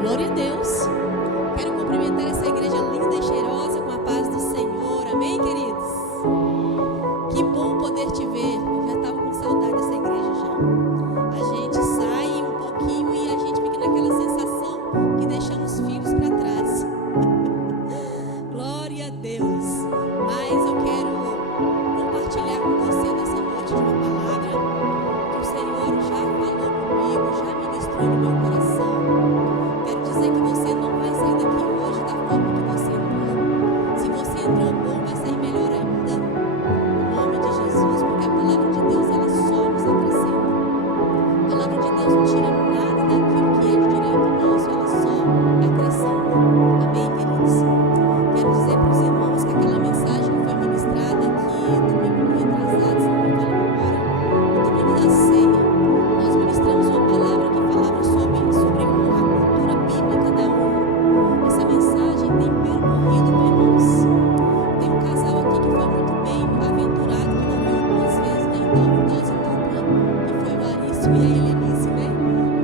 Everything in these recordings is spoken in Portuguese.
Glória a Deus. Quero cumprimentar essa igreja linda e cheirosa com a paz do Senhor. Amém, queridos? Que bom poder te ver. Eu já estava com saudade dessa igreja já. A gente sai um pouquinho e a gente fica naquela sensação que deixamos filhos para trás. Glória a Deus. Mas eu quero compartilhar com você nessa noite de uma palavra que o Senhor já falou comigo, já ministrou no meu coração. Quero dizer que você não vai sair daqui hoje da forma que você entrou. Se você entrou bom, vai sair melhor ainda. Em nome de Jesus, porque a palavra de Deus, ela só nos acrescenta. A palavra de Deus não tira nada daquilo que é de direito nosso, ela só acrescenta. Amém, queridos? Quero dizer para os irmãos que aquela mensagem que foi ministrada aqui domingo retrasado, se não me falha a memória, no domingo da ceia, nós ministramos uma palavra que falava sobre honra, a cultura bíblica da honra. Essa mensagem tem percorrido, meus irmãos. Tem um casal aqui que foi muito bem aventurado, que ouviu duas vezes, né, em dose dupla, que foi o Arício e a Helenice, né?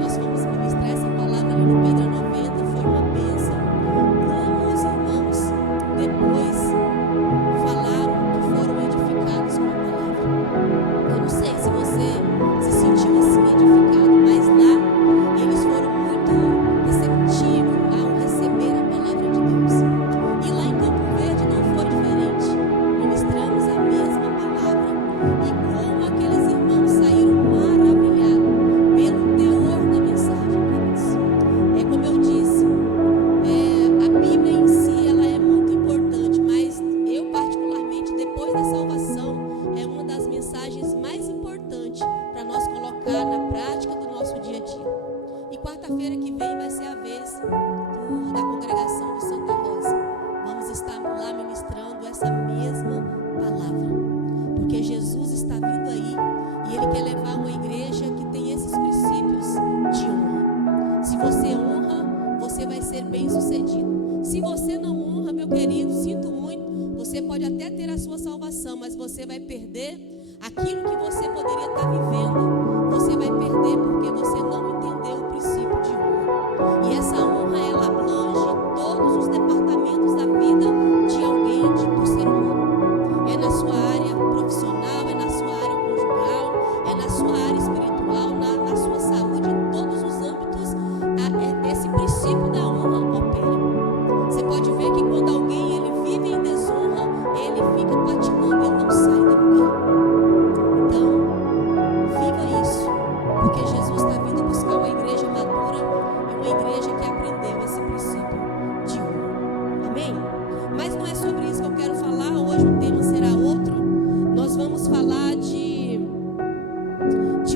Nós fomos ministrar essa palavra ali no Pedra 90, foi uma bênção. Como os irmãos depois falaram que foram edificados com a palavra. Eu não sei se você se sentiu assim edificado, mas lá eles foram muito receptivos ao receber a palavra de Deus. E lá em Campo Verde não foi diferente. Ministramos a mesma palavra. E como aqueles irmãos saíram maravilhados pelo teor da mensagem, queridos. É como eu disse, a Bíblia em si ela é muito importante, mas eu particularmente, depois da salvação, é uma das mensagens mais importantes para nós colocar na prática do nosso dia a dia. E quarta-feira que vem vai ser a vez da congregação de Santa Rosa. Vamos estar lá ministrando essa mesma palavra, porque Jesus está vindo aí e Ele quer levar uma igreja que tem esses princípios de honra. Se você honra, você vai ser bem sucedido. Se você não honra, meu querido, sinto muito, você pode até ter a sua salvação, mas você vai perder aquilo que você poderia estar vivendo. Você vai perder porque você não entendeu o princípio de honra. E essa honra, ela abrange todos os departamentos da vida de alguém, do ser humano. É na sua área profissional, é na sua área conjugal, é na sua área espiritual, na sua saúde, em todos os âmbitos, esse princípio da honra opera. Você pode ver que quando alguém ele vive em desonra, ele fica patinando, ele não sai do lugar. Então, viva isso, porque Jesus está vindo buscar uma igreja madura e uma igreja que aprendeu esse princípio de honra. Amém? Mas não é sobre isso que eu quero falar. Hoje o tema será outro. Nós vamos falar de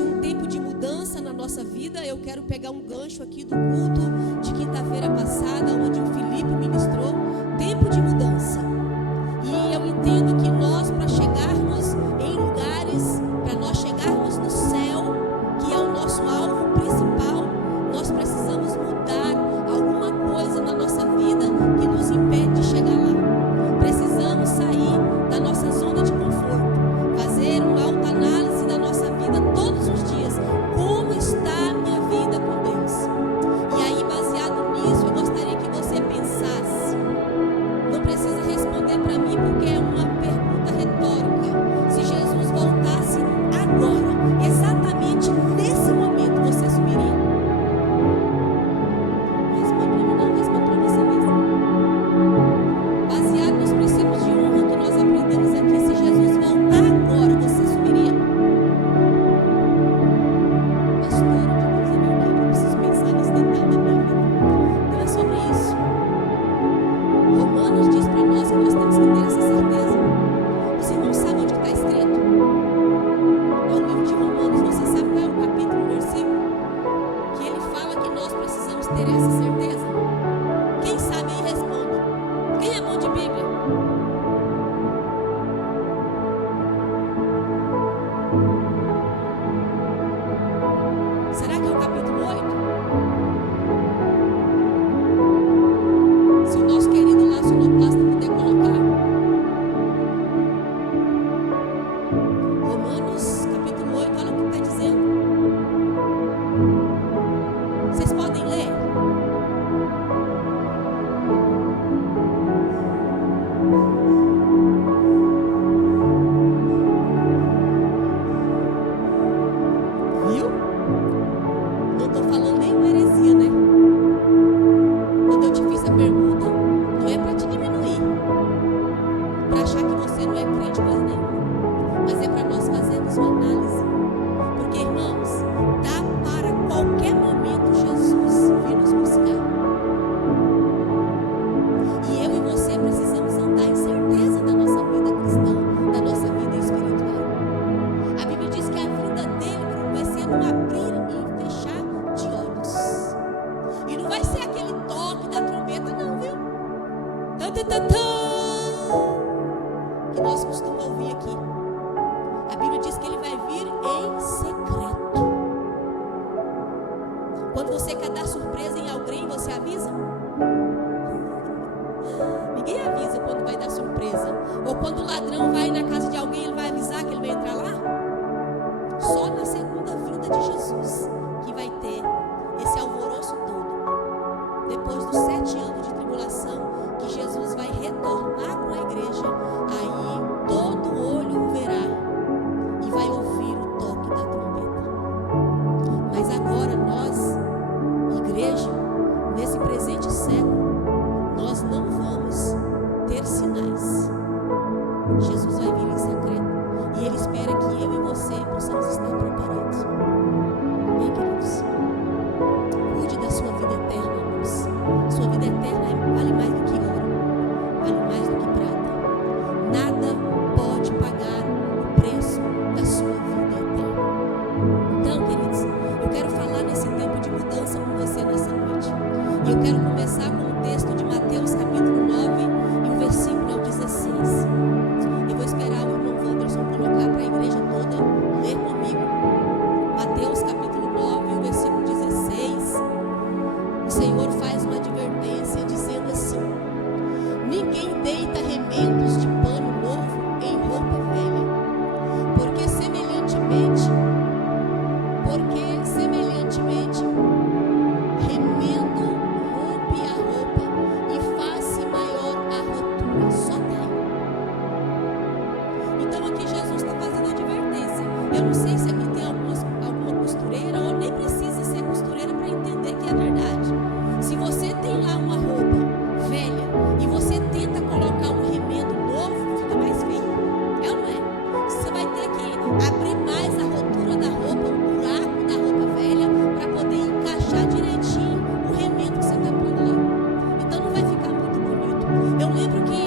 um tempo de mudança na nossa vida. Eu quero pegar um gancho aqui do culto de quinta-feira passada, onde o Felipe ministrou tempo de mudança. E eu entendo que nós, para chegarmos em lugares, para nós chegarmos no céu, que é o nosso alvo principal, nós precisamos mudar alguma coisa na nossa vida que nos impede de chegar lá. Precisamos sair da nossa zona de conforto, fazer uma autoanálise da nossa vida todos os dias. Como está a minha vida com Deus? E aí, baseado nisso, eu gostaria que você pensasse. Não precisa responder para mim, porque é uma pergunta retórica. Se Jesus voltasse agora, exatamente nesse momento, você subiria? Responde para mim, não, responde para você mesmo. Baseado nos princípios de honra que nós aprendemos aqui, se Jesus voltar agora, você subiria? Pastora de Deus, é verdade, eu preciso pensar nesse detalhe da minha vida. Então é sobre isso. Romanos diz para nós que nós temos que ter essa certeza. Os irmãos sabem onde está escrito? É o livro de Romanos. Você sabe qual é o capítulo, o versículo? Que ele fala que nós precisamos ter essa certeza. Quem sabe aí responda. Quem é bom de Bíblia? Será que é o capítulo 8? Se o nosso querido lá, sonoplasta, puder colocar. Romanos, capítulo 8, olha o que está dizendo. Vocês podem ler? que nós costumamos ouvir aqui. A Bíblia diz que ele vai vir em secreto. Quando você quer dar surpresa em alguém, você avisa? Ninguém avisa quando vai dar surpresa. Ou quando o ladrão vai na casa de alguém, ele vai avisar que ele vai entrar lá? Só na segunda vinda de Jesus que vai ter esse alvoroço todo. Depois dos 7 anos de tribulação, que Jesus vai retornar com a igreja, aí todo olho o verá e vai ouvir o toque da trombeta. Mas agora nós, igreja, nesse presente século, nós não vamos ter sinais. Jesus vai vir em secreto e Ele espera que eu e você possamos estar preparados. Amém, queridos? Cuide da sua vida eterna, irmãos. Sua vida eterna vale mais do que ouro, vale mais do que prata. Nada pode pagar o preço da sua vida eterna. Então, queridos, eu quero falar nesse tempo de mudança com você nessa noite. E eu quero começar com o texto de Mateus capítulo 9 e o versículo é o 16. Eu vou esperar o irmão Wanderson colocar para a igreja toda ler comigo. Mateus capítulo 9 e o versículo 16. O Senhor faz uma advertência dizendo assim: ninguém deita remendos de pano novo em roupa velha, porque semelhantemente remendo rompe a roupa e faz-se maior a rotura. Só daí. Então aqui Jesus está fazendo advertência. Eu não sei se aqui tem alguma costureira, ou nem precisa ser costureira para entender que é verdade. Se você tem lá uma roupa velha e você tenta colocar um remendo novo, fica mais feio. É ou não é? Você vai ter que abrir mais a rotura da roupa, o buraco da roupa velha, para poder encaixar direitinho o remendo que você está pondo lá. Então não vai ficar muito bonito. Eu lembro que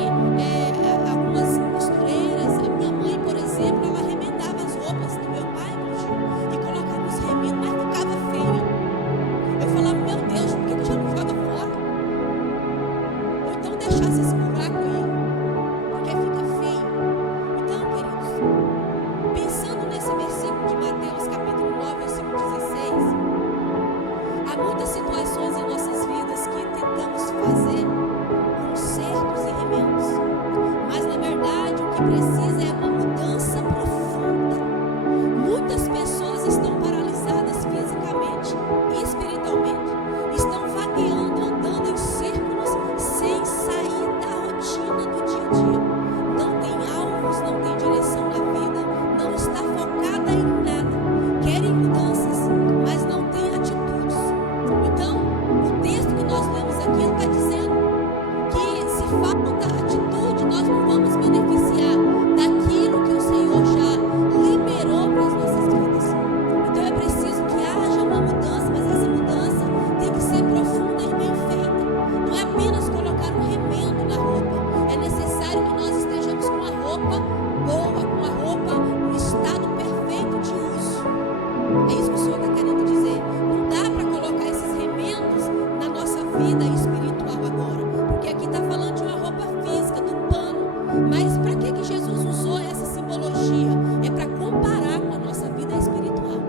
algumas costureiras, a minha mãe, por exemplo, ela remendava as roupas do meu pai e colocava os remendos, mas ficava feio. Eu falava, meu Deus, por que já não joga fora? Ou então deixasse esse buraco aí, porque fica feio. Então, queridos, pensando nesse versículo de Mateus capítulo 9, versículo 16, há muitas situações em nossas vidas que tentamos fazer consertos e remendos, mas na verdade o que precisa é uma mudança profunda. Muitas pessoas estão paralisadas fisicamente e espiritualmente, estão vagueando, andando em círculos sem sair da rotina do dia a dia. Não tem alvos, não tem direção na vida, não está focada em nada. Querem mudanças, mas não tem atitudes. Então, o texto que nós lemos aqui está dizendo que se falta atitude, nós não vamos beneficiar daquilo que o Senhor já liberou para as nossas vidas. Então é preciso que haja uma mudança, mas essa mudança tem que ser profunda e bem feita. Não é apenas colocar um remendo na roupa. É necessário que nós estejamos com a roupa boa, com a roupa no estado perfeito de uso. É isso que o Senhor está querendo dizer. Não dá para colocar esses remendos na nossa vida espiritual agora, porque aqui está falando de uma roupa física, do pano. Mas para que Jesus usou essa simbologia? É para comparar com a nossa vida espiritual.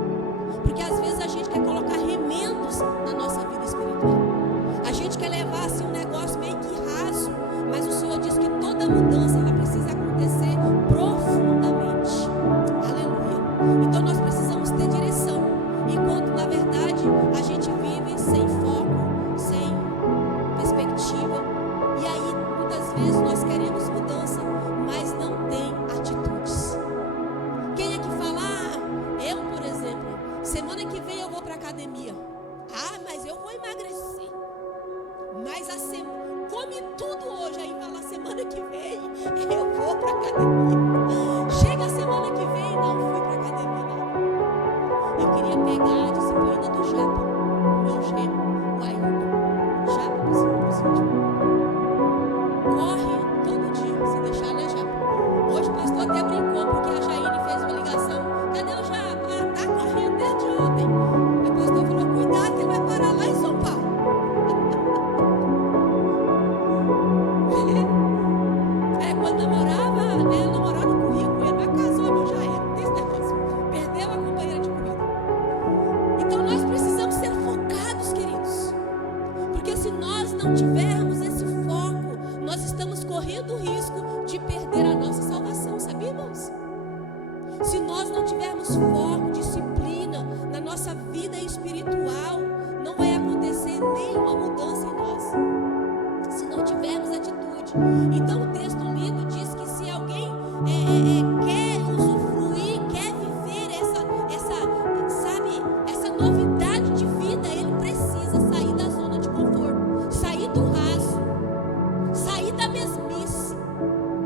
Porque às vezes a gente quer colocar remendos na nossa vida espiritual. A gente quer levar assim um negócio meio que raso, mas o Senhor diz que toda mudança ela precisa acontecer profundamente. Aleluia. Então nós precisamos ter direção, enquanto na verdade a gente vive sem foco, sem perspectiva. E aí muitas vezes nós queremos mudança, mas não tem atitudes. Quem é que fala, eu, por exemplo, semana que vem eu vou para academia. Mas eu vou emagrecer. Mas come tudo hoje, aí fala, semana que vem eu vou para academia. Chega a semana que vem, não fui para academia nada. Eu queria pegar a disciplina do Japa, o meu genro, o Ailton. Japa, positivo. Corre todo dia, se deixar, né, Japa? Hoje o pastor até brincou, porque a Jaine fez uma ligação. Cadê o Japa? Tá correndo desde ontem. O pastor falou, cuidado que ele vai parar lá em São Paulo. Porque se nós não tivermos esse foco, nós estamos correndo o risco de perder a nossa salvação, sabia, irmãos? Se nós não tivermos foco, disciplina na nossa vida espiritual, não vai acontecer nenhuma mudança em nós. Se não tivermos atitude. Então o texto lido diz que se alguém quer usufruir, quer viver essa novidade de vida, ele precisa sair da zona de conforto, sair do raso, sair da mesmice,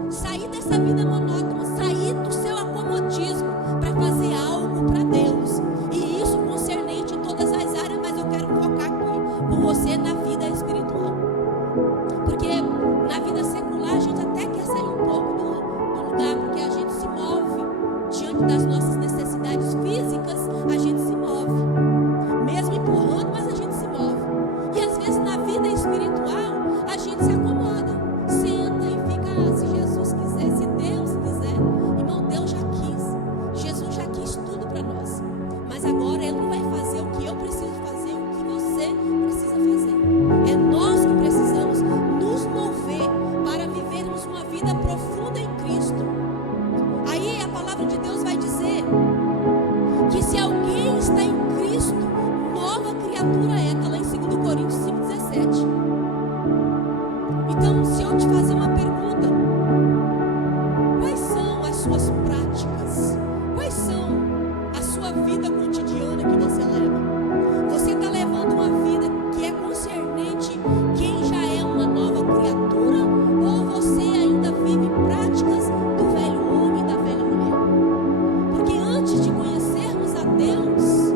sair dessa vida monótona, sair do seu acomodismo para fazer algo para Deus. E isso concernente em todas as áreas, mas eu quero focar aqui com você na vida espiritual. Porque na vida secular a gente até quer sair um pouco do lugar, porque a gente se move diante das nossas necessidades físicas, a gente se move, mesmo empurrando, mas a gente se move. E às vezes na vida espiritual a gente se acomoda, senta e fica, se Jesus quiser, se Deus quiser. Irmão, Deus já quis, Jesus já quis tudo para nós, mas agora Ele não vai fazer o que eu preciso fazer, o que você precisa fazer. É nós que precisamos nos mover para vivermos uma vida profunda em Cristo. Aí a palavra de Deus vai dizer que se alguém está em Cristo, nova criatura é. Está lá em 2 Coríntios 5,17. Então, se eu te fazer uma pergunta, quais são as suas práticas? Quais são a sua vida cotidiana que você leva? Você está levando uma vida que é concernente quem já é uma nova criatura, ou você ainda vive práticas do velho homem e da velha mulher? Porque antes de conhecermos a Deus,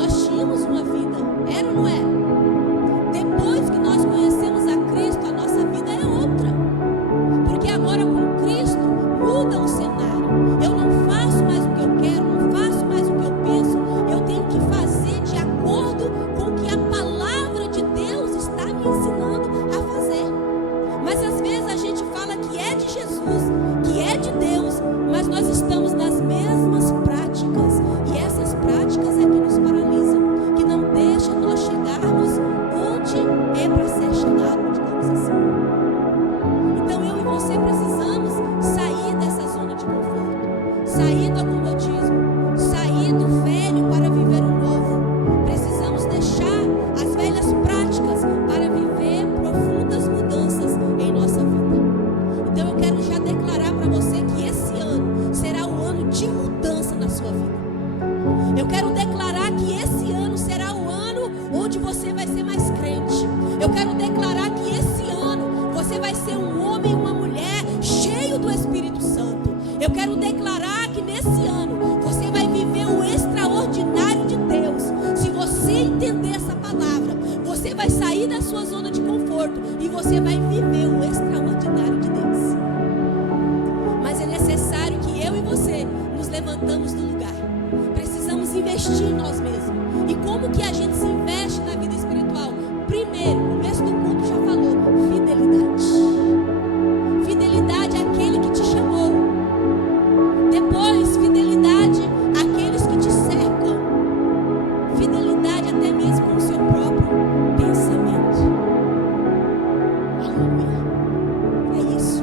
nós tínhamos uma vida, era ou não era? Depois que nós conhecemos a Cristo, a nossa vida é outra. Porque agora com Cristo muda o cenário. Eu não faço mais o que eu quero, não faço mais o que eu penso. Eu tenho que fazer de acordo com o que a palavra de Deus está me ensinando a fazer. Mas às vezes a gente fala que é de Jesus, que é de Deus, mas nós estamos nas mesmas práticas. E essas práticas é que nos paralisam, que não deixam nós chegarmos onde é para ser chegado, digamos assim. Então eu e você precisamos sair dessa zona de conforto, sair do acomodismo, sair do velho para viver o novo. Precisamos deixar as velhas práticas para viver profundas mudanças em nossa vida. Então eu quero já declarar para você que esse ano será o ano de mudança na sua vida. Eu quero declarar que esse ano será o ano onde você vai ser mais crente. Eu quero declarar que esse ano você vai ser um homem e uma mulher cheio do Espírito Santo. Eu quero declarar que nesse ano você vai viver o extraordinário de Deus. Se você entender essa palavra, você vai sair da sua zona de conforto e você vai viver o extraordinário de Deus. Mas é necessário que eu e você nos levantamos do lugar. Precisamos investir em nós mesmos. E como que a gente se investe na vida espiritual? Primeiro, o começo do culto já falou, fidelidade. Fidelidade àquele que te chamou. Depois, fidelidade àqueles que te cercam. Fidelidade até mesmo com o seu próprio pensamento. Aleluia. É isso.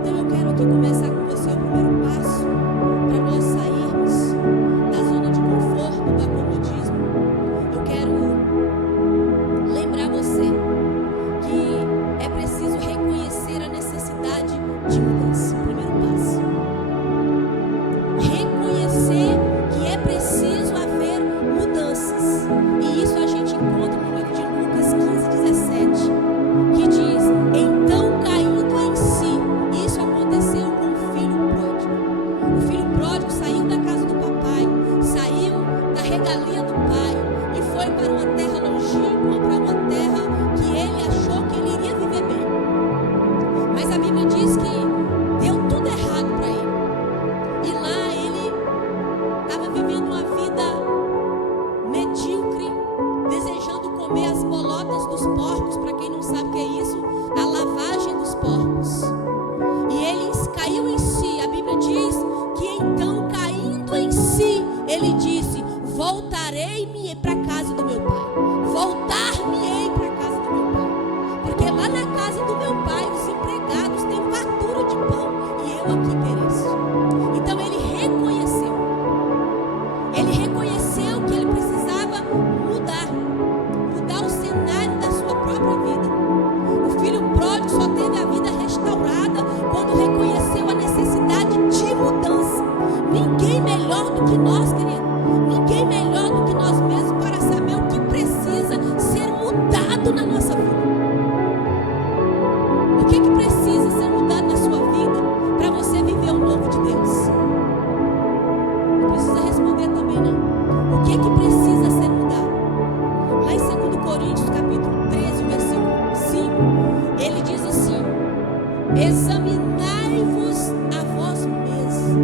Então eu quero aqui começar com você o primeiro passo para nós sairmos da zona de conforto, do acomodismo. Eu quero lembrar você que é preciso reconhecer a necessidade de mudança. Primeiro passo. Reconhecer que é preciso haver mudanças. E isso a gente encontra no livro de Lucas 15:17, que diz: então caindo em si. Isso aconteceu com o filho pródigo. O filho pródigo saiu da casa do papai, saiu da regalia do pai e foi para uma terra longínqua, para uma terra que ele achou que ele iria viver bem. Mas a Bíblia diz que deu tudo errado para ele. E lá ele estava vivendo uma vida medíocre, desejando comer as bolotas dos porcos. Para quem não sabe o que é isso, a lavagem dos porcos. E ele caiu em si. A Bíblia diz que então, caindo em si, ele disse: voltarei-me para a casa do meu pai. Voltar-me-ei para a casa do meu pai. mudado na nossa vida? O que precisa ser mudado na sua vida para você viver o novo de Deus? Não precisa responder também não. O que precisa ser mudado? Lá em 2 Coríntios capítulo 13, versículo 5, ele diz assim: examinai-vos a vós mesmos.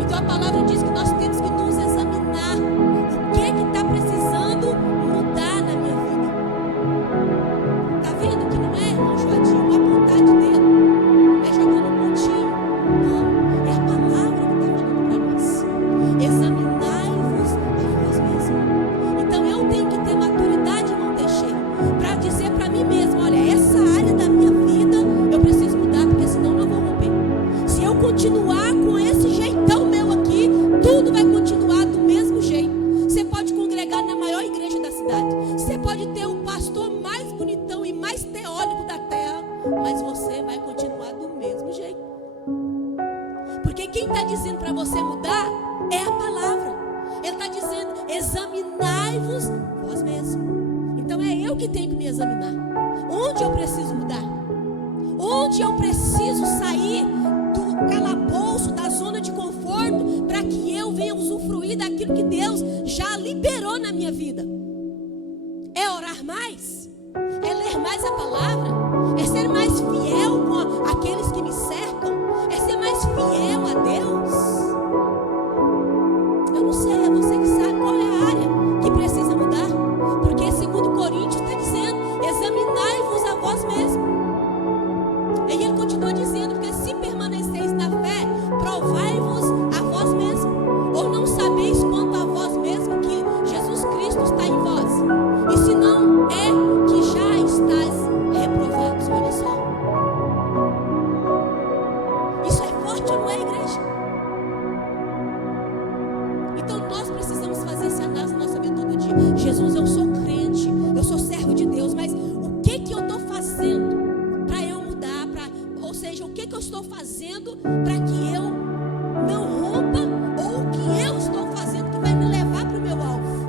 Então a palavra diz que nós temos que nos examinar. O que está precisando mudar na minha vida? Está vendo que não é, irmão Joadinho, apontar de dedo, é jogando um pontinho. Não, é a palavra que está falando para nós. Examinai-vos a vós mesmos. Então eu tenho que ter maturidade, irmão Teixeira, para dizer para mim mesmo: olha, essa área da minha vida eu preciso mudar, porque senão eu não vou romper. Se eu continuar com esse jeitão meu aqui, tudo vai continuar do mesmo jeito. Você pode congregar na maior igreja da cidade, você pode ter o pastor mais bonitão e mais teórico da terra, mas você vai continuar do mesmo jeito. Porque quem está dizendo para você mudar é a palavra. Ele está dizendo: examinai-vos vós mesmos. Então é eu que tenho que me examinar. Onde eu preciso mudar? Onde eu preciso sair do calabouço, da zona de conforto, para que eu venha usufruir daquilo que Deus já liberou na minha vida? É orar mais? É ler mais a palavra? É ser mais fiel com aqueles que me cercam? É ser mais fiel a Deus? Eu não sei, é você que sabe qual é a área que precisa mudar. Porque 2 Coríntios está dizendo: examinai-vos a vós mesmos. E ele continua dizendo: porque se permaneceis na fé, provai-vos a vós mesmos. Ou não sabeis quanto a vós mesmos que Jesus Cristo está em vós? E se não é que já estáis reprovados? Olha só. Isso é forte ou não é, igreja? Então nós precisamos fazer esse análise na nossa vida todo dia. Jesus, eu sou crente, eu sou servo de Deus, mas o que eu estou fazendo para eu mudar? Ou seja, o que eu estou fazendo para que eu não rompa? Ou o que eu estou fazendo que vai me levar para o meu alvo?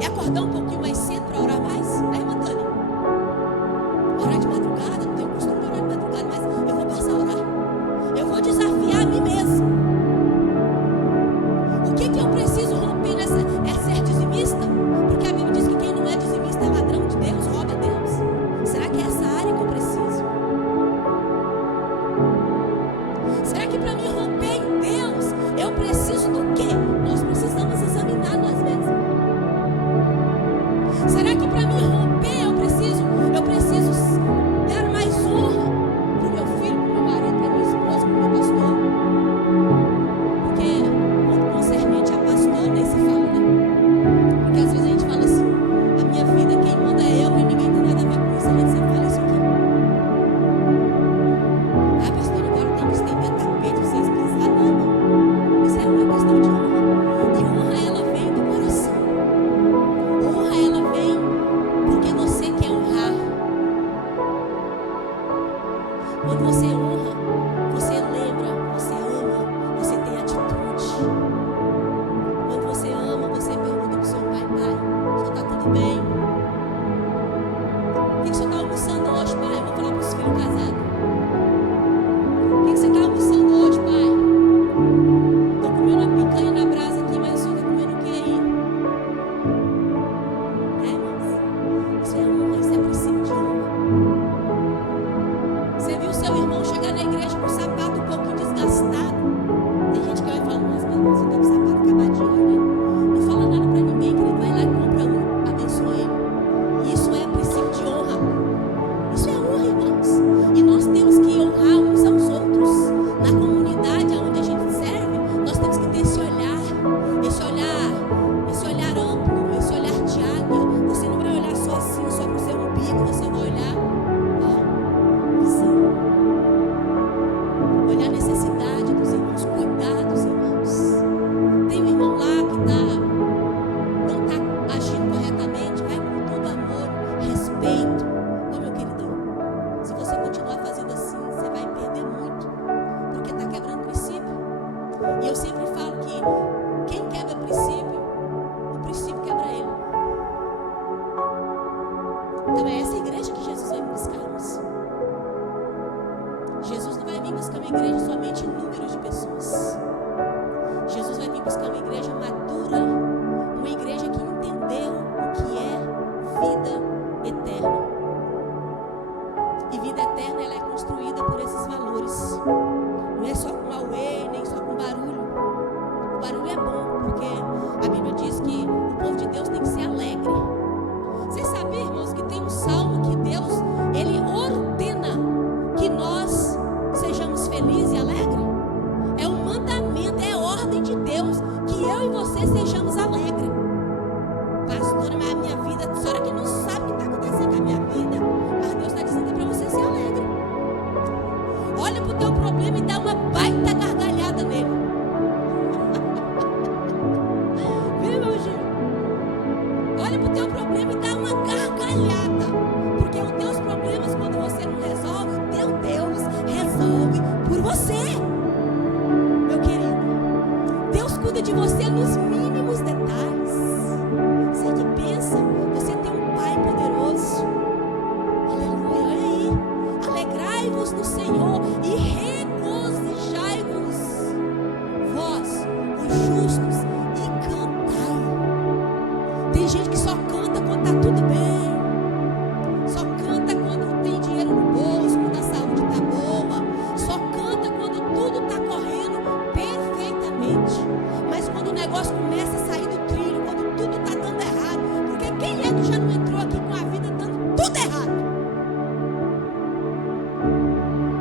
É acordar um pouquinho mais cedo para orar mais? Aí, irmã Tânia, orar de madrugada, não tenho costume de orar de madrugada, mas eu vou passar a orar. Eu vou desafiar a mim mesmo. O que eu preciso romper é ser dizimista? Porque a Bíblia diz que quem não é dizimista é ladrão de Deus, rouba Deus. Será que é essa área que eu preciso? Será que para mim romper em Deus eu preciso do quê? Nós precisamos examinar nós mesmos. Será que para mim romper olha para o teu problema e dá uma gargalhada. Porque os teus problemas, quando você não resolve, o teu Deus resolve por você. Meu querido, Deus cuida de você nos mínimos detalhes. Você que pensa, você tem um Pai poderoso. Aleluia, olha aí. Alegrai-vos no Senhor e regozijai-vos, vós, os justos, e cantai. Tem gente que só canta quando está tudo bem. Só canta quando tem dinheiro no bolso, quando a saúde está boa. Só canta quando tudo está correndo perfeitamente. Mas quando o negócio começa a sair do trilho, quando tudo está dando errado, porque quem é que já não entrou aqui com a vida dando tudo errado?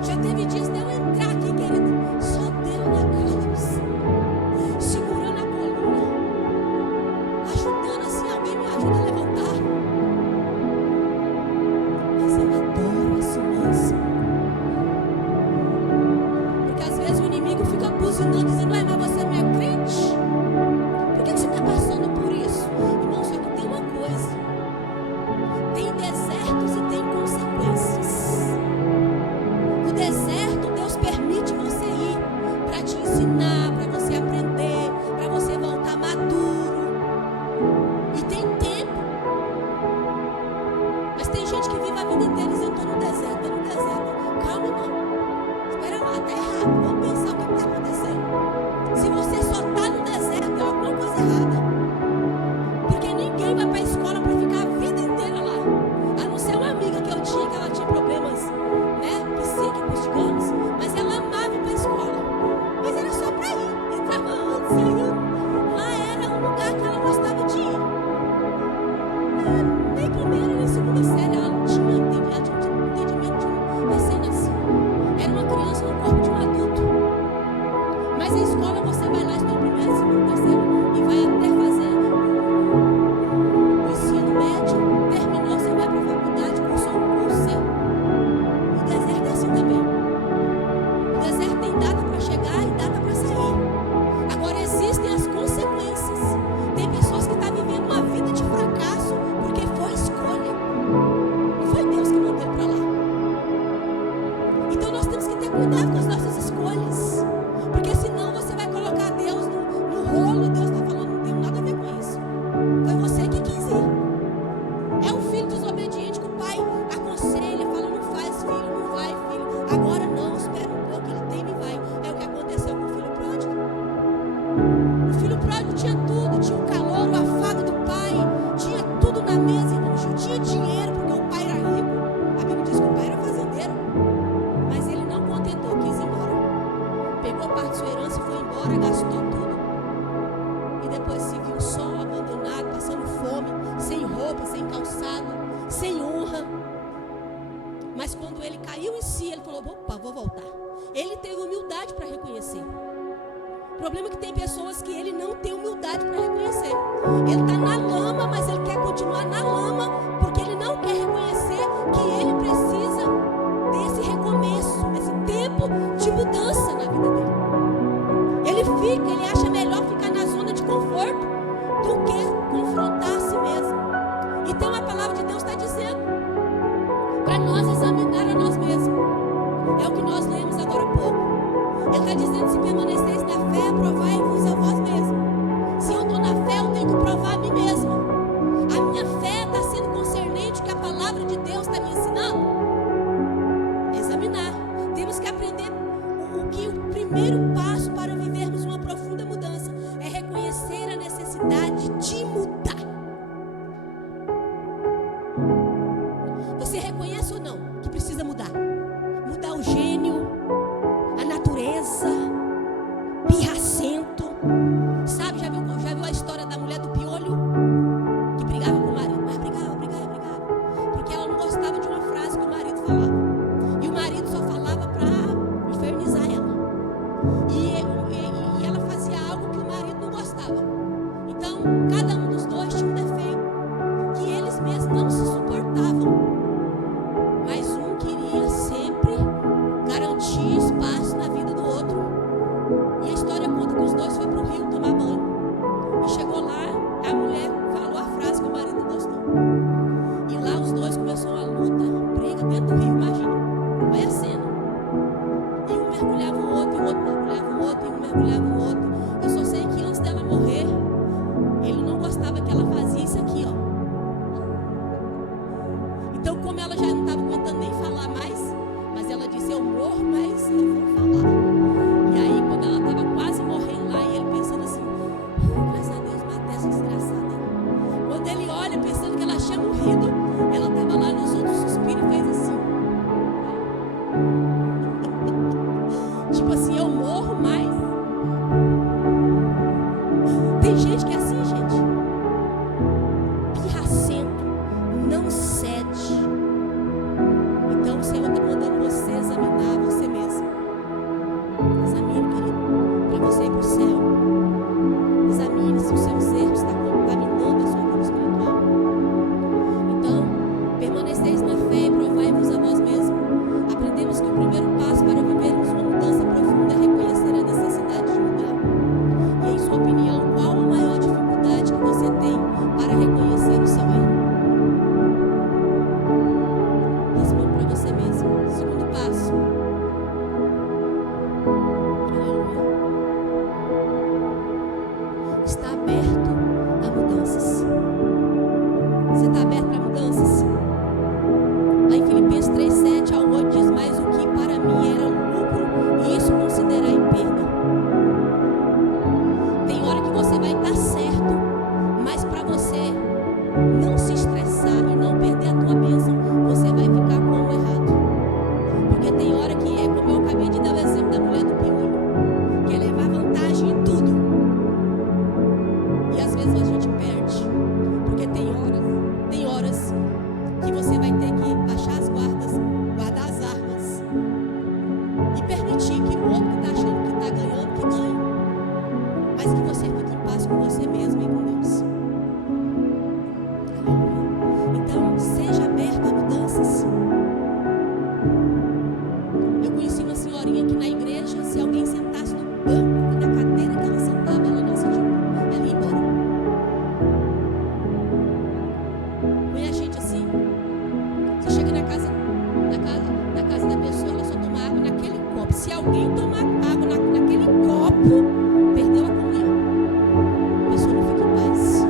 Já teve dias de eu entrar aqui, querido, só Deus na causa, segurando a coluna, ajudando assim, alguém me ajuda a levantar. Mas eu adoro esse moço. Porque às vezes o inimigo fica buzinando, dizendo: mas você não é crente? Por que você está passando por isso? Irmão, só que tem uma coisa: tem desertos e tem consequências. O deserto, Deus permite você ir para te ensinar, para você aprender, para você voltar maduro. E tem tempo. Mas tem gente que vive a vida inteira dizendo: estou no deserto, estou no deserto. Calma, irmão. Espera lá, está errado. Vamos pensar o que está acontecendo. Se você só está no deserto, é alguma coisa errada. Porque ninguém vai para a escola para ficar a vida inteira lá. A não ser uma amiga que eu tinha, que ela tinha problemas, né, psíquicos, digamos. Mas ela amava ir para a escola. Mas era só para ir. Entrava antes, saía. Lá era um lugar que ela gostava de ir. Nem primeira, nem segunda série ela não tinha entendimento de um recém-nascido. Era uma criança no corpo de um adulto. Mas a escola você vai lá, estuda o primeiro, segundo, terceiro e vai até fazer o ensino médio. Terminou, você vai para a faculdade, cursou um curso seu. O deserto é assim também. O deserto tem data para chegar e data para sair. Agora existem as consequências. Tem pessoas que estão vivendo uma vida de fracasso porque foi escolha. Não foi Deus que mandou ele para lá. Então nós temos que ter cuidado com as nossas escolhas. Porque senão você vai colocar Deus no rolo. Deus está falando: não tem nada a ver com isso. Foi você que quis ir. É um filho desobediente que o pai aconselha, fala: não faz, filho, não vai, filho. Agora não, espera um pouco, ele tem e vai. É o que aconteceu com o filho pródigo. O filho pródigo tinha tudo, tinha o calor, o afago do pai, tinha tudo na mesa, irmãos, tinha dinheiro, porque o pai era rico. A Bíblia diz que o pai era fazendeiro. Mas ele não contentou, quis ir embora. Pegou parte de sua herança e foi embora, gastou tudo. E depois se viu só, abandonado, passando fome, sem roupa, sem calçado, sem honra. Mas quando ele caiu em si, ele falou: opa, vou voltar. Ele teve humildade para reconhecer. O problema é que tem pessoas que ele não tem humildade para reconhecer. Ele está na lama, mas ele quer continuar na lama, porque ele não quer reconhecer que ele precisa desse recomeço, desse tempo de mudança na vida dele. Ele acha melhor ficar na zona de conforto do que confrontar a si mesmo. Então a palavra de Deus está dizendo para nós examinar a nós mesmos. É o que nós lemos agora há pouco. Ele está dizendo: se permaneceis na fé, provai-vos a vós mesmos. Se eu estou na fé, eu tenho que provar a mim mesmo. A minha fé está sendo concernente que a palavra de Deus está me ensinando. Examinar. Temos que aprender que o primeiro passo para vivermos uma profunda mudança é reconhecer a necessidade de mudar. Você reconhece ou não que precisa mudar? Mudar o gênio, a natureza, pirracento. olha pensando que ela tinha morrido. Ela estava lá nos outros suspiros e fez assim. Tipo assim, eu morro, mas tem gente que é assim, gente. Pirracento, não cede. Então o Senhor está mandando você examinar você mesmo. Examine, querido, para você ir para o céu. Examine se os seus erros estão contaminando a sua vida espiritual. Então, permaneceis na fé e provai-vos a vós mesmos. Aprendemos que o primeiro passo para vivermos uma mudança profunda é reconhecer a necessidade de mudar. E em sua opinião, qual a maior dificuldade que você tem para reconhecer o seu erro? Responda para você mesmo. Segundo passo. Aleluia. Está aberto a mudanças. Você está aberto para mudanças? Lá em Filipenses 3:7 ao 8 diz: mas o que para mim era lucro, isso considerai perda. Tem hora que você vai estar certo, mas para você não se estressar e não perder a tua bênção, você vai ficar como errado. Porque tem hora que é como eu acabei de dar o exemplo da mulher do piolho, que é levar vantagem em tudo. E às vezes a gente perde. Porque tem horas que você vai ter que baixar as guardas, guardar as armas e permitir que o outro que está achando que está ganhando, que ganhe. Mas que você fique em paz com você mesmo e com Deus. Aleluia. Então, seja aberto a mudanças. Eu conheci uma senhorinha que na igreja, se alguém sentasse no banco e na cadeira que ela sentava, ela não se tirou. Ela ia embora. Põe a gente assim. Você chega na casa da pessoa, ela só toma água naquele copo. Se alguém tomar água naquele copo, perdeu a comunhão. A pessoa não fica em paz.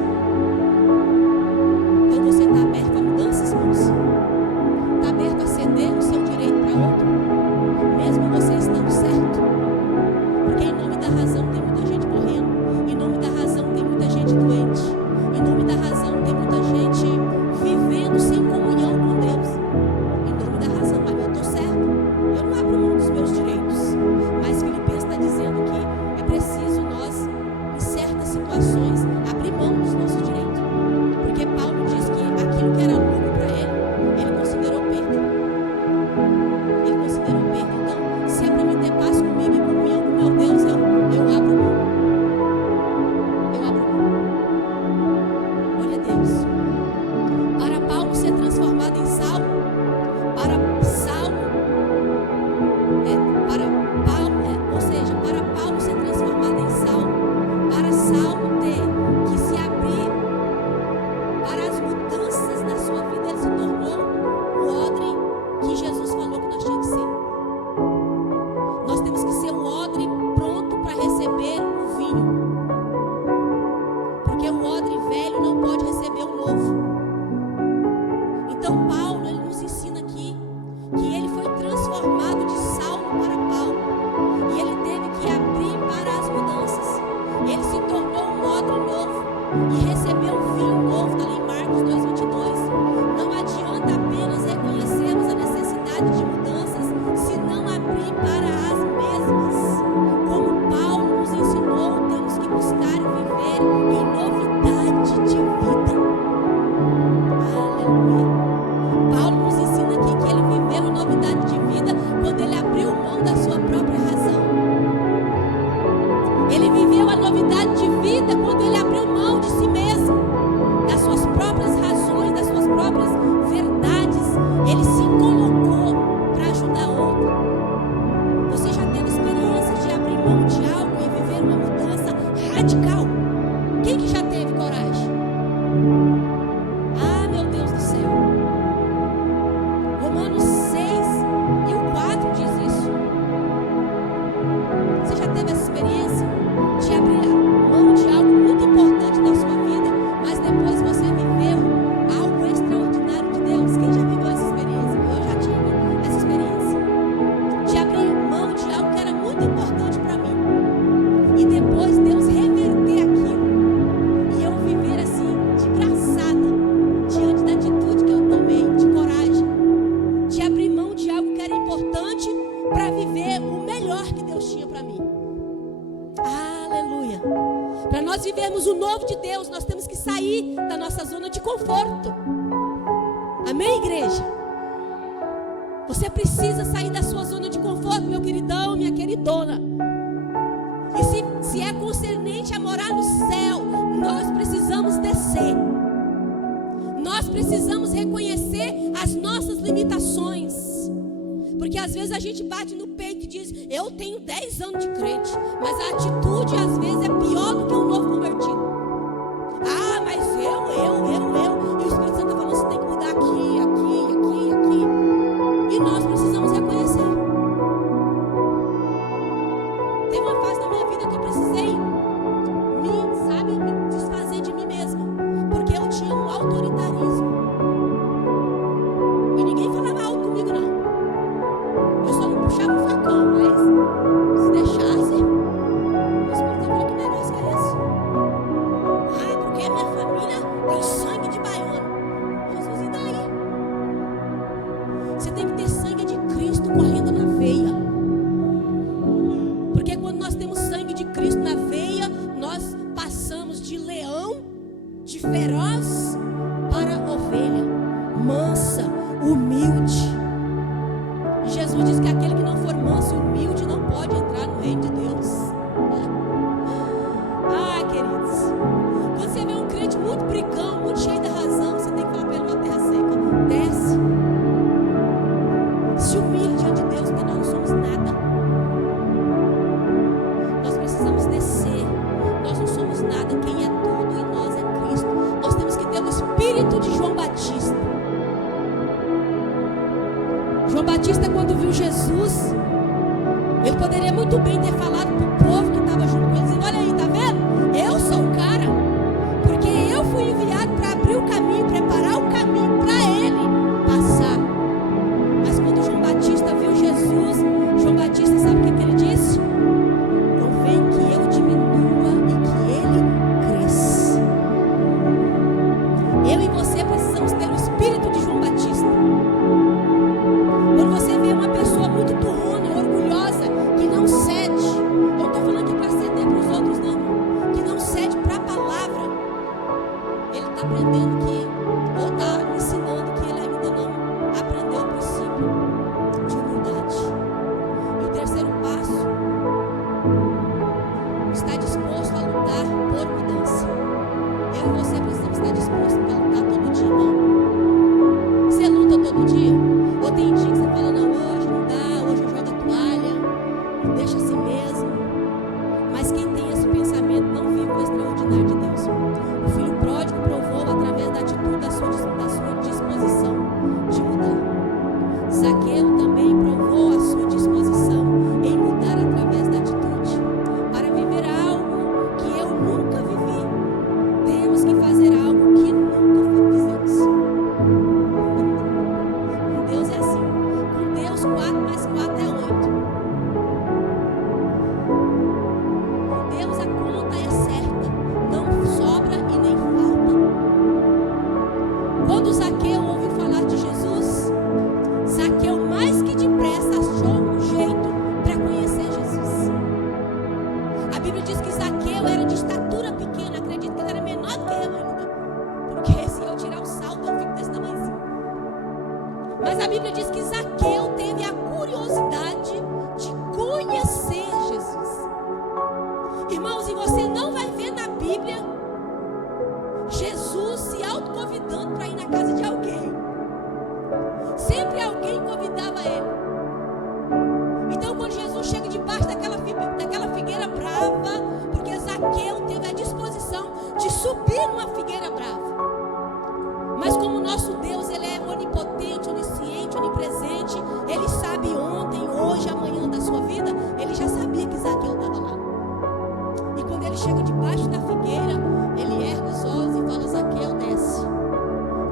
Então você está aberto a mudanças, irmãos? Está aberto a ceder o seu direito para outro? Mesmo você estando certo? Porque em nome da razão tem muita gente morrendo. Em nome da razão tem muita gente doente. Em nome da razão tem muita gente vivendo sem comunhão com Deus. Em nome da razão, mas eu estou certo. Eu não abro mão dos meus direitos. Mas Filipenses está dizendo que é preciso nós, em certas situações, abrir mão dos nossos direitos. Porque Paulo diz que aquilo que era lucro para ele considerou perda. Ele considerou perda. Então, se é para me ter paz comigo e comunhão com meu Deus, eu abro mão. Eu abro mão. Glória a Deus. Para Paulo ser transformado em Saulo, para Paulo ser transformado em Saulo, para Saulo ter que se abrir para as mudanças na sua vida, ele se tornou o odre que Jesus falou que nós tínhamos que ser. Nós temos que ser um odre pronto para receber o vinho. Porque o odre velho não pode receber o novo. sair da nossa zona de conforto. Amém, igreja? Você precisa sair da sua zona de conforto, meu queridão, minha queridona. E se é concernente a morar no céu, nós precisamos descer. Nós precisamos reconhecer as nossas limitações. Porque às vezes a gente bate no peito e diz: eu tenho 10 anos de crente, mas a atitude às vezes é pior do que um novo convertido. Ah, mas eu. E o Espírito Santo está falando: você tem que mudar aqui. E nós precisamos reconhecer. Teve uma fase da minha vida que eu precisei me desfazer de mim mesma, porque eu tinha um autoritarismo. E ninguém falava alto comigo, não. Eu só não puxava o facão, mas se deixasse, o Espírito falou: que negócio é esse? Ah, é porque a minha família tem sangue de baiano. Jesus, e daí? Você tem que ter sangue de Cristo correndo na veia. Porque quando nós temos sangue de Cristo na veia, nós passamos de leão, de feroz, para ovelha mansa, humilde. E Jesus diz que aquele que não for manso e humilde não pode entrar no reino de Deus. Ah, queridos, quando você vê um crente muito brigão, muito cheio da razão, você tem que falar para ele: uma terra seca, desce. Se humilhe diante de Deus, porque nós não somos nada. Nós precisamos descer. Nós não somos nada. Quem é tudo em nós é Cristo. Nós temos que ter o espírito de João Batista. João Batista, quando viu Jesus, ele poderia muito bem ter falado para o povo que estava junto com ele, dizendo: olha aí, tá vendo? Eu sou o cara, porque eu fui enviado para abrir o caminho, preparar o caminho para ele passar. Mas quando João Batista viu Jesus, João Batista, sabe o que ele disse? Convém que eu diminua e que ele cresça. Eu e você precisamos ter o espírito de João Batista. Quando você vê uma pessoa muito turrona, orgulhosa, que não cede, eu não estou falando aqui para ceder para os outros, não, que não cede para a palavra, ele está aprendendo que, ou está ensinando que ele ainda não aprendeu o princípio de humildade. E o terceiro passo, está disposto a lutar por mudança. Eu e você precisamos estar dispostos a lutar todo dia, irmão. Você luta todo dia? Ou tem dia que você fala: não, hoje não dá, hoje eu jogo a toalha, deixa assim mesmo. Mas quem tem esse pensamento não vive o extraordinário de Deus. O filho pródigo provou através da atitude da sua disposição de mudar. Zaqueu também provou a sua disposição em mudar através da atitude. Para viver algo que eu nunca vivi, temos que fazer algo que nunca fizemos. Com Deus é assim. Com Deus 4 mais 4 é 8. Com Deus a conta é certa, não sobra e nem falta. Quando Zaqueu ouviu falar de Jesus, Zaqueu mais que depressa achou um jeito para conhecer Jesus. A Bíblia diz que Zaqueu era de estatura pequena, acredito que ele era menor do que eu ainda, porque se eu tirar o salto eu fico desse tamanhozinho. Mas a Bíblia diz que Zaqueu teve a curiosidade de conhecer Jesus. Irmãos, e você não vai ver na Bíblia Jesus se autoconvidando para ir na casa de alguém. Sempre alguém convidava ele. Então quando Jesus chega debaixo daquela figueira brava, porque Zaqueu teve a disposição de subir numa figueira brava. Mas como o nosso Deus, ele é onipotente, onisciente, onipresente, ele sabe ontem, hoje, amanhã da sua vida, ele já sabia que Zaqueu estava lá. E quando ele chega debaixo da figueira, ele ergue os olhos e fala: Zaqueu, desce,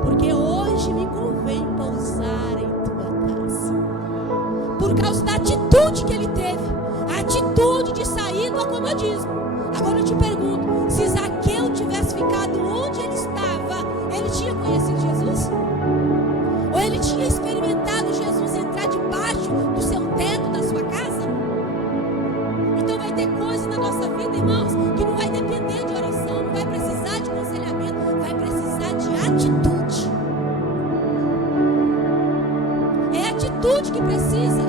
porque hoje me convém pousar em tua casa. Por causa da atitude que ele teve, a atitude de sair do acomodismo. Agora eu te pergunto, se Zaqueu tivesse ficado onde ele estava, ele tinha conhecido Jesus? Ou ele tinha experimentado Jesus entrar debaixo do seu teto, da sua casa? Então vai ter coisas na nossa vida, irmãos, que não vai depender de oração, não vai precisar de aconselhamento, vai atitude. É atitude que precisa.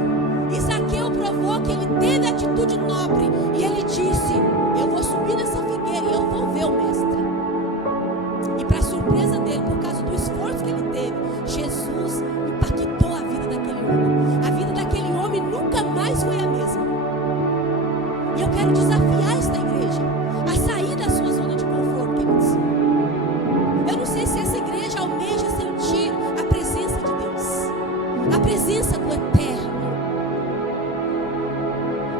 E Zaqueu provou que ele teve atitude nobre. E ele disse: eu vou subir nessa figueira e eu vou ver o mestre. E para surpresa dele, por causa do esforço que ele teve, Jesus impactou a vida daquele homem. A vida daquele homem nunca mais foi a mesma. E eu quero desafiar esta igreja a sair da sua zona de conforto, queridos. Eu não sei se essa igreja almeja sentir a presença de Deus, a presença do Eterno.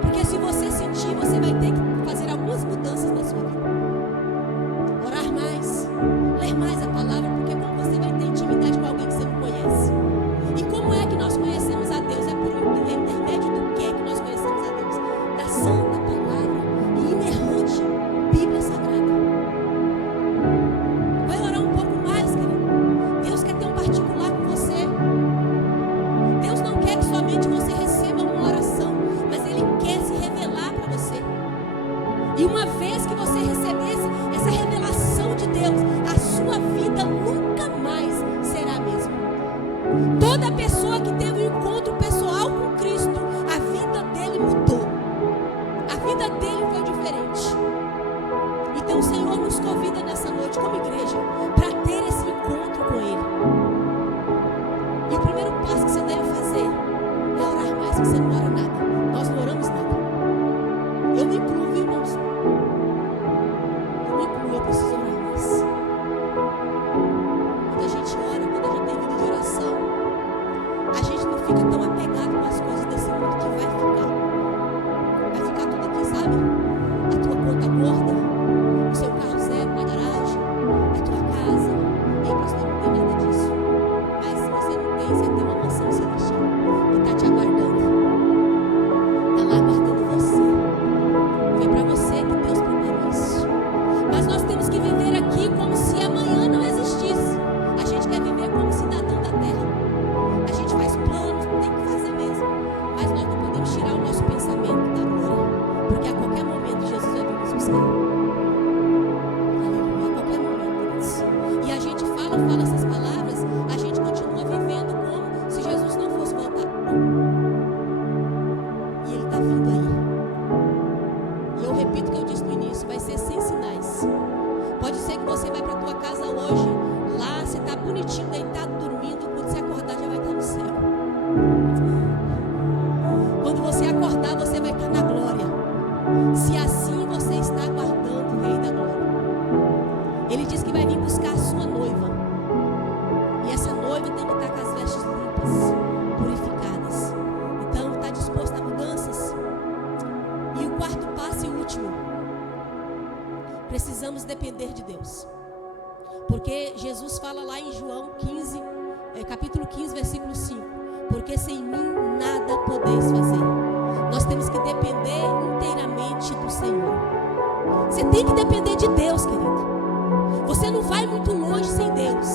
Porque se você sentir, você vai ter que fazer algumas mudanças na sua vida. Orar mais, ler mais a palavra, porque como você vai ter intimidade com alguém que você não conhece? E como é que nós conhecemos a Deus? É por intermédio do que nós conhecemos a Deus? Da santa palavra e inerrante Bíblia Sagrada. Vai orar um pouco mais, querido. Deus quer ter um particular com você. Deus não quer que somente você receba uma oração, mas Ele quer se revelar para você. E uma vez que você recebesse essa revelação de Deus, a sua vida nunca mais será a mesma. Toda pessoa que teve um encontro pessoal com Cristo, a vida dele mudou. A vida dele foi diferente. Então o Senhor nos convida nessa noite como igreja para ter esse encontro com Ele. E o primeiro passo que você deve fazer é orar mais, porque você não ora nada. Nós não oramos nada. Eu me incluo, viu, irmãos? Eu me incluo, eu preciso orar mais. Quando a gente ora, quando a gente tem vida de oração, a gente não fica tão apegado com as coisas desse mundo que vai ficar. Vai ficar tudo aqui, sabe? A tua conta gorda, o seu carro zero na garagem, a tua casa. Ei, pastor, não tem nada disso. Mas se você não tem, você tem uma mansão celestial que está te aguardando. Está lá aguardando você. Foi para você que Deus preparou isso. Mas nós temos que viver aqui como se amanhã não existisse. A gente quer viver como cidadão da terra. A gente faz planos, tem que fazer mesmo. Mas nós não podemos tirar o nosso pensamento da glória. Porque a qualquer momento Jesus vai vir nos buscar. Aleluia, a qualquer momento, queridos. E a gente fala essas palavras, a gente continua vivendo como se Jesus não fosse voltar. E Ele está vindo aí. E eu repito o que eu disse no início, vai ser sem sinais. Pode ser que você vai para a tua casa hoje, lá você está bonitinho, deitado, dormindo, quando você acordar já vai estar no céu. Quando você acordar, você vai estar na glória. Se assim você está aguardando o Rei da Glória. Ele diz que vai vir buscar a sua noiva. E essa noiva tem que estar com as vestes limpas, purificadas. Então, está disposto a mudanças? E o quarto passo e último. Precisamos depender de Deus. Porque Jesus fala lá em João 15, capítulo 15, versículo 5. Porque sem mim nada podeis fazer. Nós temos que depender inteiramente do Senhor. Você tem que depender de Deus, querido. Você não vai muito longe sem Deus.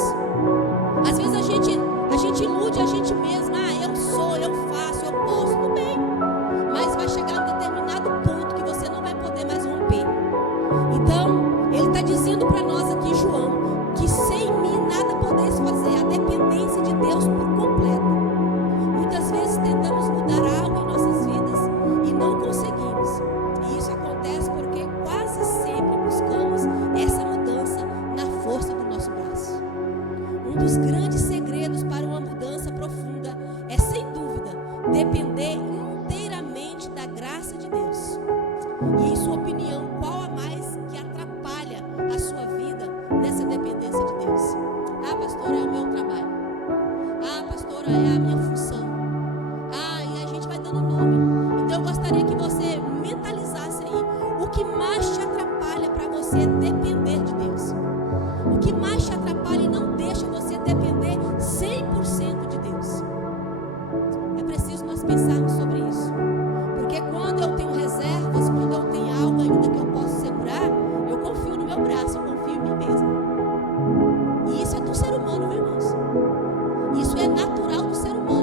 Às vezes a gente ilude a gente mesmo. Eu sou, eu faço, eu posso, tudo bem. Mas vai chegar um determinado ponto que você não vai poder mais romper. Então, ele está dizendo para nós aqui, João, que sem mim nada podeis fazer. A dependência de Deus por completo. Muitas vezes tentamos mudar algo em nossas vidas e não conseguimos. E isso acontece porque quase sempre buscamos essa mudança na força do nosso braço. Um dos grandes segredos para uma mudança profunda é, sem dúvida, depender inteiramente da graça de Deus. E em sua opinião, qual a mais que atrapalha a sua vida nessa dependência de Deus? Pastora, é o meu trabalho. Pastora, é a minha função. E a gente vai dando nome. Então eu gostaria que você mentalizasse aí o que mais te atrapalha para você depender de Deus. O que mais te atrapalha e não deixa você depender 100% de Deus. É preciso nós pensarmos sobre isso. Porque quando eu tenho reservas, quando eu tenho algo ainda que eu posso segurar, eu confio no meu braço, eu confio em mim mesmo. E isso é do ser humano, viu, irmãos? Isso é natural do ser humano.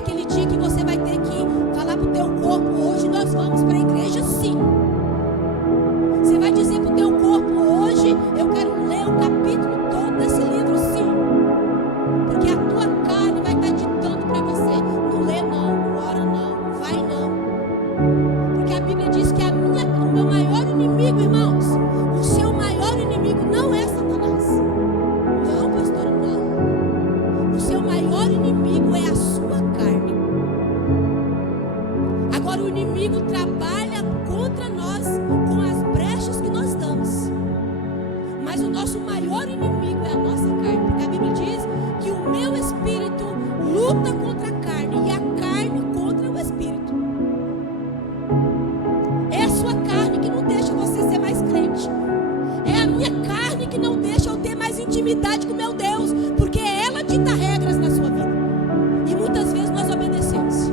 aquele dia que você vai ter que falar pro teu corpo: hoje nós vamos para a igreja, sim. Você vai dizer pro teu corpo: hoje eu quero ler o capítulo todo desse livro, sim. Porque a tua carne vai estar ditando para você: não lê não, não ora não, não vai não. Porque a Bíblia diz que o meu maior inimigo, irmãos, o seu maior inimigo não é Satanás. Não, pastor, não. O seu maior inimigo é a sua carne. Agora o inimigo trabalha contra nós com as brechas que nós damos. Mas o nosso maior inimigo é a nossa carne. Porque a Bíblia diz que o meu espírito luta contra a carne e a carne contra o espírito. É a sua carne que não deixa você ser mais crente. É a minha carne que não deixa eu ter mais intimidade com meu Deus. Porque ela dita regras na sua vida. E muitas vezes nós obedecemos.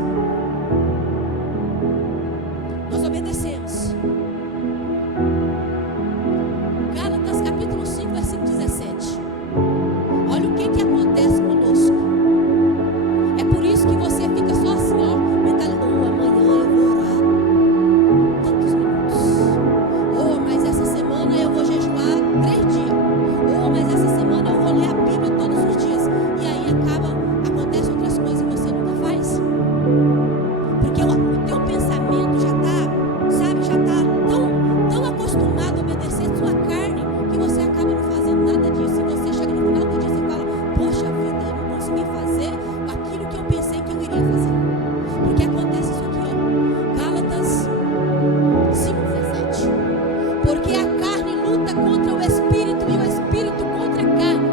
Nós obedecemos. Gálatas capítulo 5, versículo 17. Olha o que acontece conosco. É por isso que você fica só assim, ó, mentalidade: amanhã eu vou orar tantos minutos. Mas essa semana eu vou jejuar 3 dias. Mas essa semana eu vou ler a Bíblia todos os dias. E aí acontece outras coisas que você nunca faz. Porque o teu pensamento já está tão acostumado a obedecer a sua carne, que você acaba não fazendo nada disso. E você chega no final do dia e fala: poxa vida, eu não consegui fazer aquilo que eu pensei que eu iria fazer. Porque acontece isso aqui, ó. Gálatas 5:17. Porque a carne luta contra o espírito e o espírito contra a carne,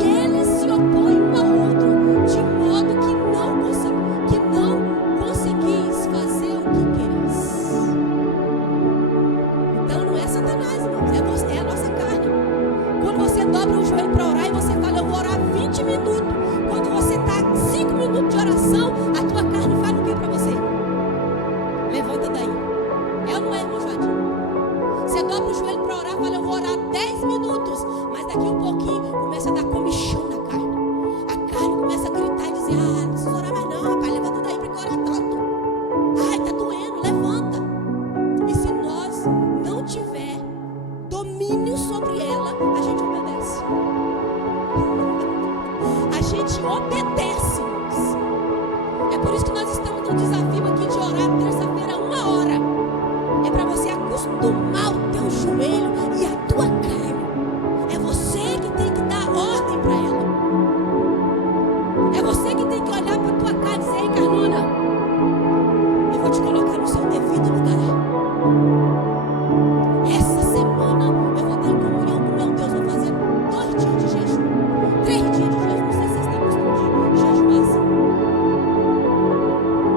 e eles se opõem um ao outro, de modo que não conseguis fazer o que quereis. Então não é Satanás, irmãos, é a nossa carne. Quando você dobra o joelho para orar e você fala: eu vou orar 20 minutos. Quando você está 5 minutos de oração, a tua carne fala o que para você? Levanta daí. É ou não é, irmão Joadinho? Você dobra o joelho para orar e fala: eu vou orar 10 minutos. Mas daqui um pouquinho começa a dar comichão na carne. A carne começa a gritar e dizer: não precisa orar mais não, rapaz, levanta daí para que orar tanto. Tá doendo, levanta. E se nós não tiver domínio sobre ela, a gente obedece. A gente obedece, irmãos. É por isso que nós estamos no desafio aqui de orar terça-feira 1 hora. É para você acostumar o teu joelho e a tua carne. É você que tem que dar ordem para ela. É você que tem que olhar para a tua cara e dizer: ei, carnona, eu vou te colocar no seu devido lugar. Essa semana eu vou estar em comunhão com meu Deus. Vou fazer 2 dias de jejum, 3 dias de jejum. Não sei se vocês têm costume de jejuar assim.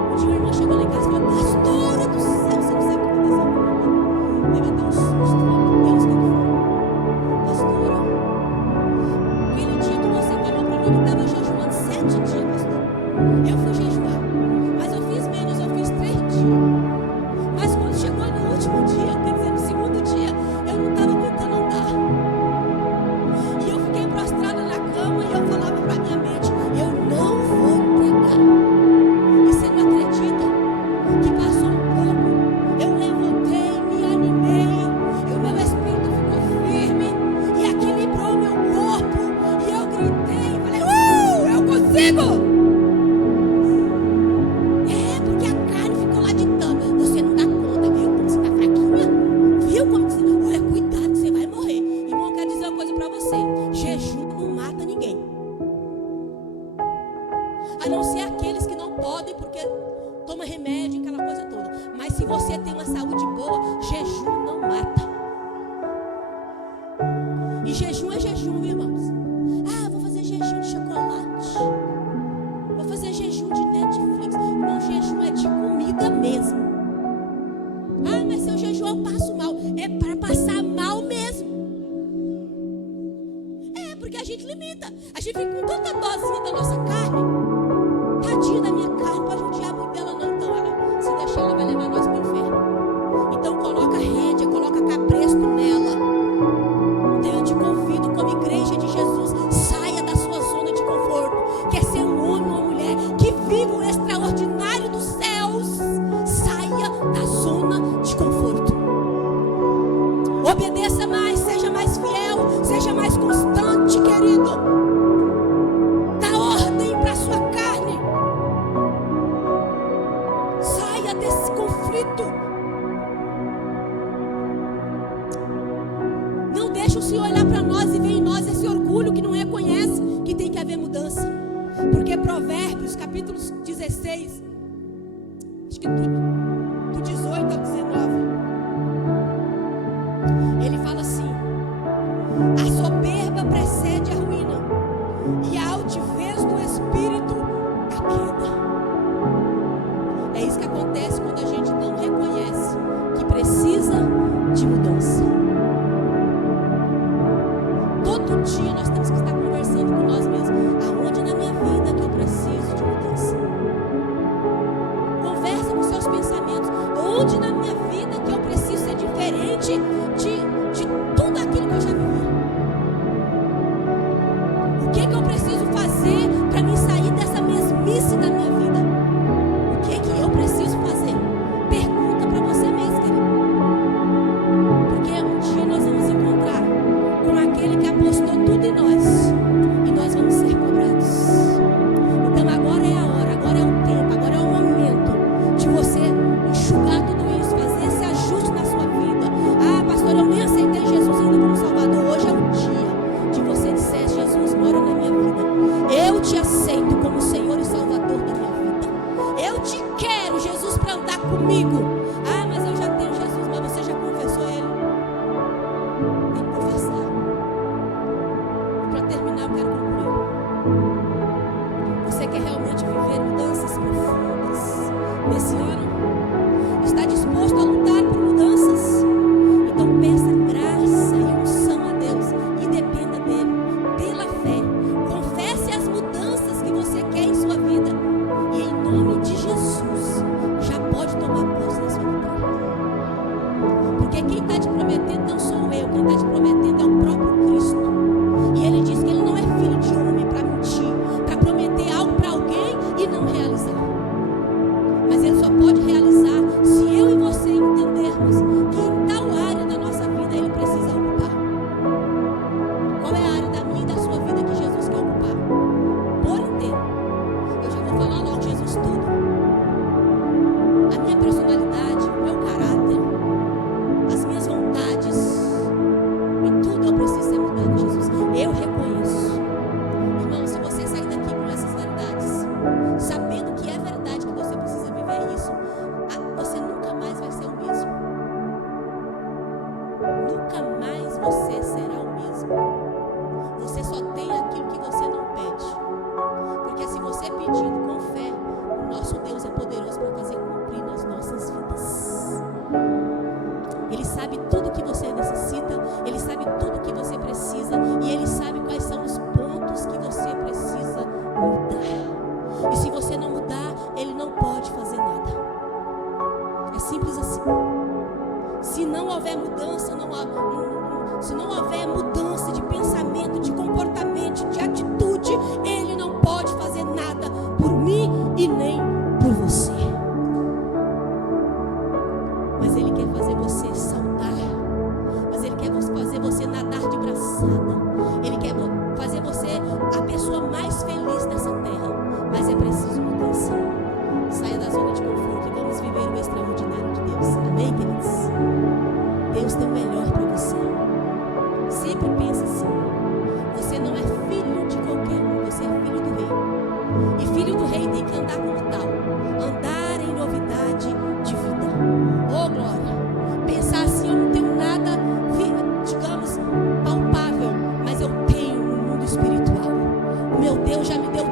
Um dia uma irmã chegou lá em casa e falou: pastora do céu, você não sabe o que aconteceu comigo. Deve até um susto. Meu Deus, o que foi? Pastora, aquele dia que você falou para mim que estava jejuando 7 dias, pastor. Eu fui jejuar, mas eu fiz menos, eu fiz 3 dias. Mas quando chegou no último dia, quer dizer, no segundo dia, eu não estava aguentando andar. E eu fiquei prostrada na cama e eu falava para minha mente: eu não vou pregar. E você não acredita que passou um pouco, eu levantei, me animei, e o meu espírito ficou firme e equilibrou o meu corpo, e eu gritei e falei: eu consigo! Porque a carne ficou lá ditando: você não dá conta, viu como você está fraquinha? Viu como você... Olha, cuidado, você vai morrer. Irmão, eu quero dizer uma coisa para você: jejum não mata ninguém. A não ser aqueles que não podem porque toma remédio, aquela coisa toda. Mas se você tem uma saúde boa, jejum não mata. E jejum é jejum, irmãos. Vou fazer jejum de chocolate. Vou fazer jejum de Netflix. Irmão, jejum é de comida mesmo. Mas se eu jejuar eu passo mal. É para passar mal mesmo. Porque a gente limita. A gente fica com tanta dosinha da nossa carne. Tadinha da minha carne, pode judiar muito dela não. Então ela, se deixar, ela vai levar nós para o inferno. Então coloca rédea, coloca cabresto nela. Então eu te convido, como igreja de Jesus, saia da sua zona de conforto. Quer ser um homem ou uma mulher que vive o extraordinário. 16, acho que do 18 ao 19, ele fala assim: a soberba precede a ruína, e a altivez do espírito a queda. É isso que acontece quando a gente não reconhece que precisa de mudança. Todo dia nós temos que estar conversando com nós mesmos. Aonde na minha vida que eu preciso de mudança? Conversa com seus pensamentos. Onde na minha vida que eu preciso ser diferente de tudo aquilo que eu já vivi? O que eu preciso fazer para me sair dessa mesmice da minha vida? O que eu preciso fazer? Pergunta para você mesmo, querido. Porque um dia nós vamos encontrar com aquele que apostou tudo em nós, e nós vamos ser cobrados. Então agora é a hora, agora é o tempo, agora é o momento de você enxugar tudo isso, fazer esse ajuste na sua vida. Ah, pastor, eu nem aceitei Jesus ainda como Salvador. Hoje é o dia de você dizer: Jesus, mora na minha vida. Eu te aceito como Senhor e Salvador da minha vida. Eu te quero, Jesus, para andar comigo. Ah, mas eu já tenho Jesus. Mas você já confessou Ele? Tem que confessar. E para terminar, eu quero concluir. Você quer realmente viver mudanças profundas nesse ano? Está disposto a lutar por mudanças? Então peça graça e unção a Deus e dependa dele, pela fé. Confesse as mudanças que você quer em sua vida, e em nome de Jesus já pode tomar posse da sua vitória. Porque quem está te prometendo não sou eu, quem está te prometendo é o próprio Cristo. E ele diz que ele não é filho de homem para mentir, para prometer algo para alguém e não realizar. Mas ele só pode realizar se eu e você entendermos que em tal área da nossa vida ele precisa ocupar. Qual é a área da minha e da sua vida que Jesus quer ocupar? Por inteiro. Eu já vou falar logo, Jesus, tudo. A minha personalidade, o meu caráter, as minhas vontades, e tudo eu preciso ser mudado, Jesus. Eu reconheço. Irmão, se você sair daqui com essas verdades, sabendo que é verdade que você precisa viver isso, você nunca mais vai ser o mesmo. Nunca mais você será o mesmo. Você só tem aquilo que você não pede. Porque se você pedindo com fé, o nosso Deus é poderoso para fazer cumprir nas nossas vidas. Ele sabe tudo que você necessita, Ele sabe tudo que você precisa, e Ele sabe quais são os pontos que você precisa mudar. E se você não mudar, Ele não pode fazer nada. É simples assim. Se não houver mudança, se não houver mudança de pensamento, de comportamento, de atitude, Ele não pode fazer nada por mim e nem por você. Mas Ele quer fazer você saltar. Mas Ele quer fazer você nadar de braçada. Ele quer fazer você a pessoa mais feliz nessa terra. Mas é preciso mudança. Saia da zona de conforto e vamos viver o extraordinário de Deus. Amém, queridos? Deus tem o melhor para você. Sempre pense assim: você não é filho de qualquer um, você é filho do rei. E filho do rei tem que andar como tal, andar em novidade de vida. Oh, glória! Pensar assim: eu não tenho nada, digamos, palpável, mas eu tenho no mundo espiritual. O meu Deus já me deu